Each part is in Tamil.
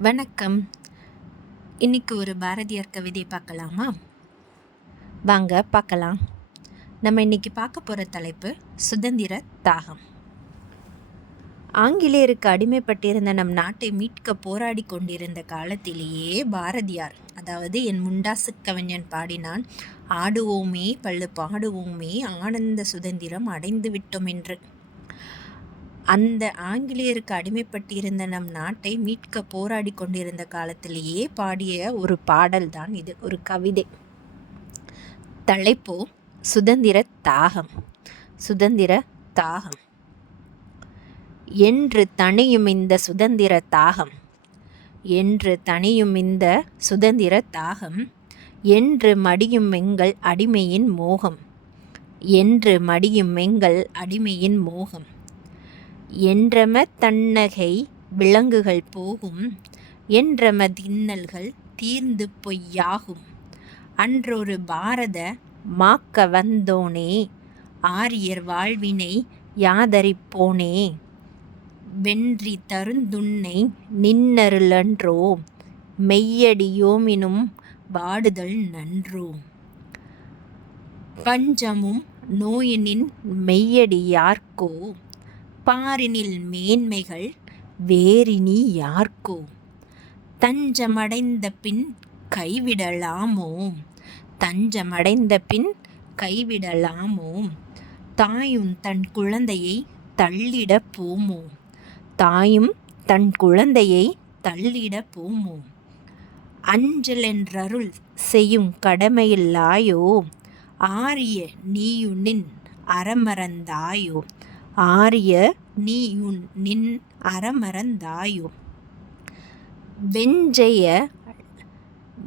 வணக்கம். இன்னைக்கு ஒரு பாரதியார் கவிதை பார்க்கலாமா? வாங்க பார்க்கலாம். நம்ம இன்னைக்கு பார்க்க போகிற தலைப்பு சுதந்திர தாகம். ஆங்கிலேயருக்கு அடிமைப்பட்டிருந்த நம் நாட்டை மீட்க போராடி கொண்டிருந்த காலத்திலேயே பாரதியார் அதாவது என் முண்டாசு கவிஞன் பாடினான் ஆடுவோமே பள்ளு பாடுவோமே ஆனந்த சுதந்திரம் அடைந்து விட்டோம் என்று. அந்த ஆங்கிலேயருக்கு அடிமைப்பட்டிருந்த நம் நாட்டை மீட்க போராடி கொண்டிருந்த காலத்திலேயே பாடிய ஒரு பாடல் தான் இது ஒரு கவிதை. தலைப்போ சுதந்திர தாகம் சுதந்திர தாகம். என்று தனியும் இந்த சுதந்திர தாகம் என்று தனியும் இந்த சுதந்திர தாகம். என்று மடியும் எங்கள் அடிமையின் மோகம் என்று மடியும் எங்கள் அடிமையின் மோகம். என்றம தன்னகை விலங்குகள் போகும் என்றம தின்னல்கள் தீர்ந்து பொய்யாகும். அன்றொரு பாரத மாக்க வந்தோனே ஆரியர் வாழ்வினை யாதரிப்போனே வென்றி தருந்துன்னை நின்னருளன்றோ மெய்யடியோமினும் வாடுதல் நன்றோ. பஞ்சமும் நோயினின் மெய்யடி யார்க்கோ பாரினில் மேன்மைகள் வேறினி யார்க்கோ? தஞ்சமடைந்த பின் கைவிடலாமோ? தஞ்சமடைந்த பின் கைவிடலாமோ? தாயும் தன் குழந்தையை தள்ளிட போமோ? தாயும் தன் குழந்தையை தள்ளிட போமோ? அஞ்சலென்றருள் செய்யும் கடமையில்லாயோ? ஆரிய நீயுனின் அறமறந்தாயோ? ஆரிய நீ உன் நின் அறமறந்தாயோ? வெஞ்செய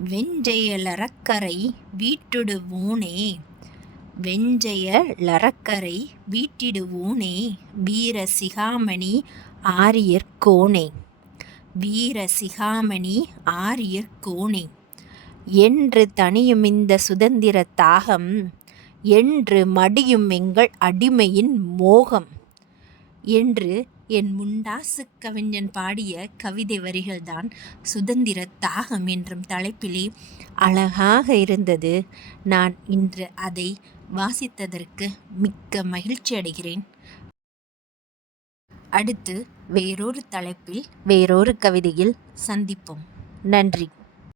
வெஞ்செயலறக்கரை வீட்டிடுவோனே? வெஞ்செய லறக்கரை வீட்டிடுவோனே? வீர சிகாமணி ஆரியர்கோனே வீர சிகாமணி ஆரியர்கோனே என்று தனியும் இந்த சுதந்திர தாகம் என்று மடியும் எங்கள் அடிமையின் மோகம். என்று என் முண்டாசு கவிஞன் பாடிய கவிதை வரிகள்தான் சுதந்திர தாகம் என்றும் தலைப்பிலே அழகாக இருந்தது. நான் இன்று அதை வாசித்ததற்கு மிக்க மகிழ்ச்சி அடைகிறேன். அடுத்து வேறொரு தலைப்பில் வேறொரு கவிதையில் சந்திப்போம். நன்றி.